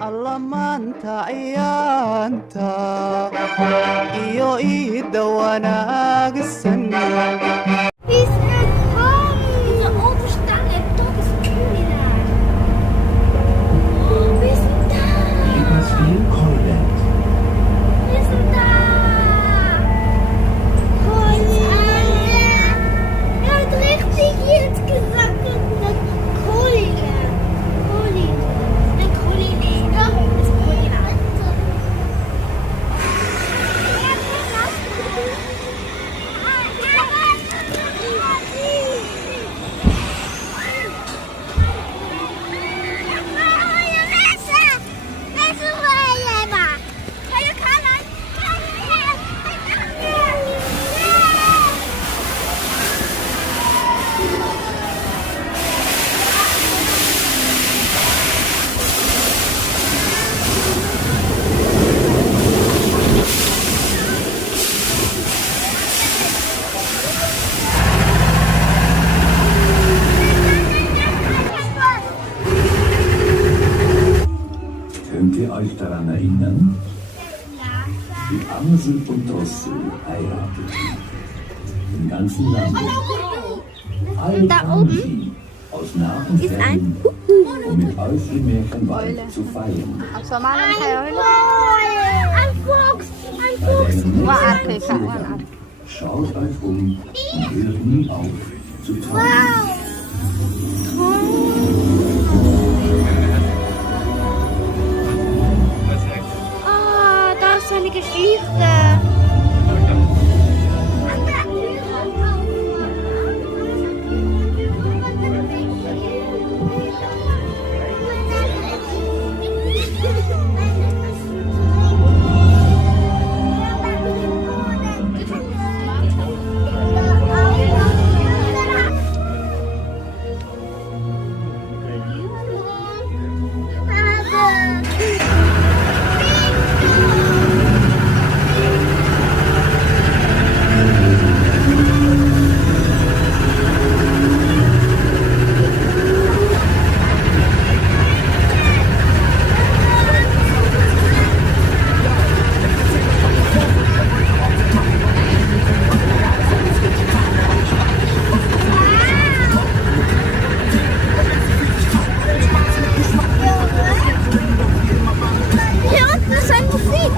alla maanta ciyaanta iyo iida wanaagsan. Wir sind gekommen. So oben stand der Todeskriminal. Oh, wir sind da. Lebenswil Keuland. Wir sind da. Keuland. Er hat richtig jetzt gesagt, Keuland. Keuland. Nicht Keuland. Doch, es ist Keuland. Könnt ihr euch daran erinnern? Die Amsel und Drossel heirateten. Im ganzen Land. Alle Da kamen oben sie aus nah und ist fern, ein um mit euch im Märchenwald zu feiern. Học số má lên theo ấy. Ein Fuchs. Ein Bei Fuchs. deinem Qua ăn nächsten thì phải qua ăn. Spaziergang schaut euch um und hört nie auf zu träumen. Ah, da ist eine Geschichte. Hier unten ist ein Musik.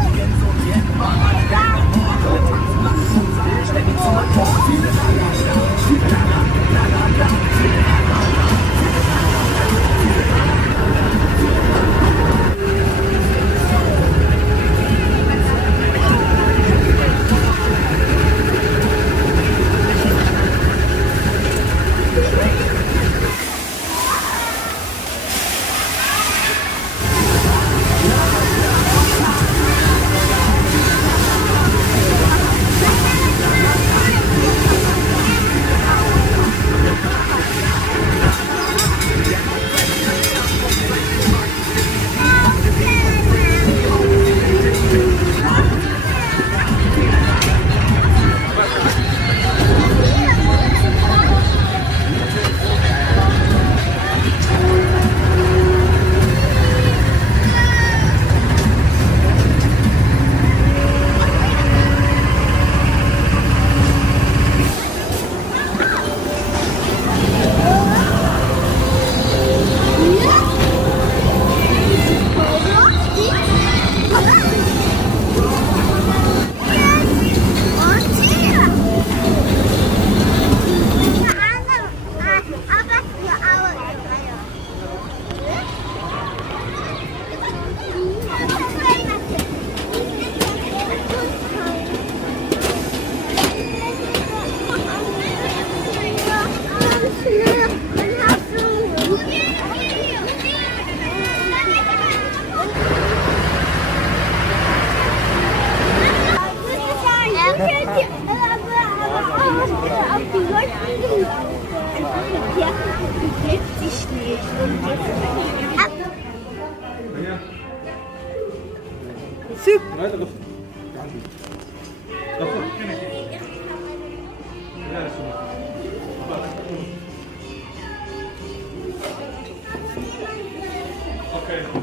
Okay.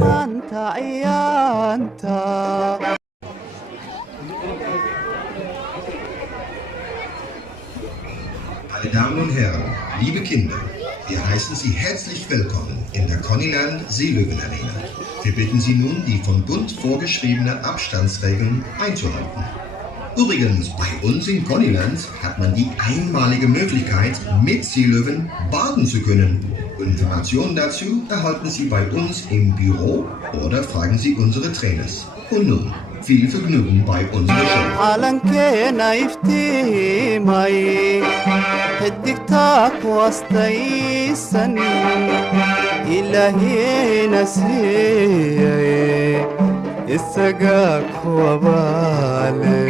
maanta ayaanta Meine Damen und Herren, liebe Kinder, wir heißen Sie herzlich willkommen in der Connyland Seelöwen Arena. Wir bitten Sie nun, die vom Bund vorgeschriebenen Abstandsregeln einzuhalten. Übrigens, bei uns in Connyland hat man die einmalige Möglichkeit, mit Seelöwen baden zu können. Informationen dazu erhalten Sie bei uns im Büro oder fragen Sie unsere Trainers. Und nun, viel Vergnügen bei unserer Show. calankeena iftiimay xidigtaa ku astaysan ilaahina siiyey isagaa ku abaale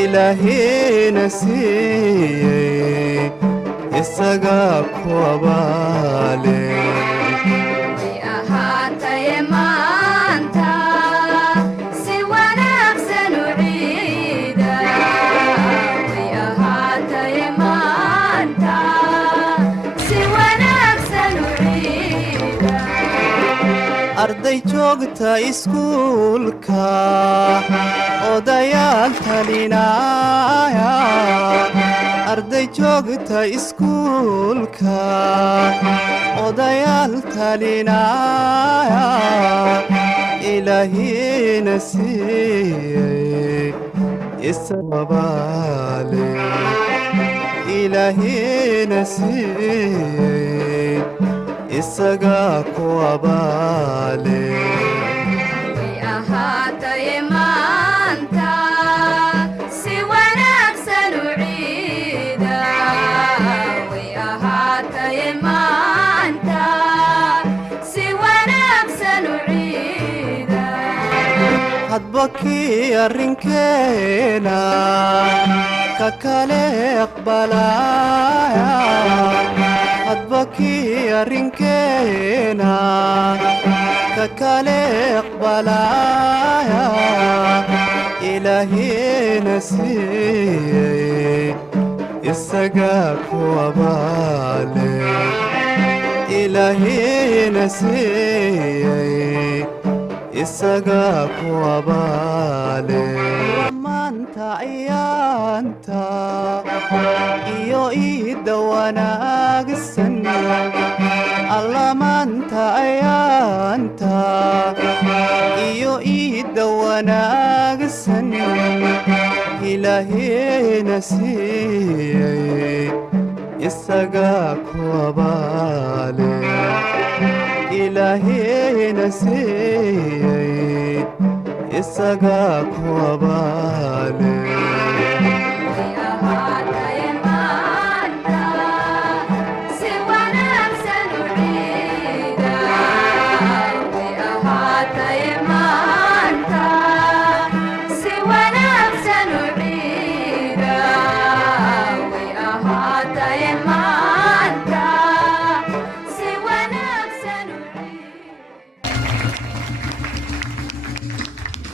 ilaahina siiyey isagaa ku abaale ahaataye maanta si wanaagsan u ciida way ahaataye maanta si wanaagsan u ciida arday joogta iskuulka odayaal talinaya arday joogta iskuulka odayaal talinaya ilaahina siiyey isabaale ilaahina siiyey isagaa ku abaale way ahaataye maanta si wanaagsan u ciida way ahaataye maanta si wanaagsan u ciida hadba kii arrinkeena ka kale aqbalaya hadba kii arrinkeena ka kale aqbalaya ilaahina siiyey isagaa ku abaale ilaahina siiyey isagaa ku abaale maanta ayaanta iyo iidda wanaagsan alla maanta ayaanta iyo iidda wanaagsan ilaahina siiyey isagaa ku abaale ilaahina siiyey isagaa ku abaale way ahaataye maanta si wanaagsan u ciida way ahaataye maanta si wanaagsan u ciida way ahaataye maanta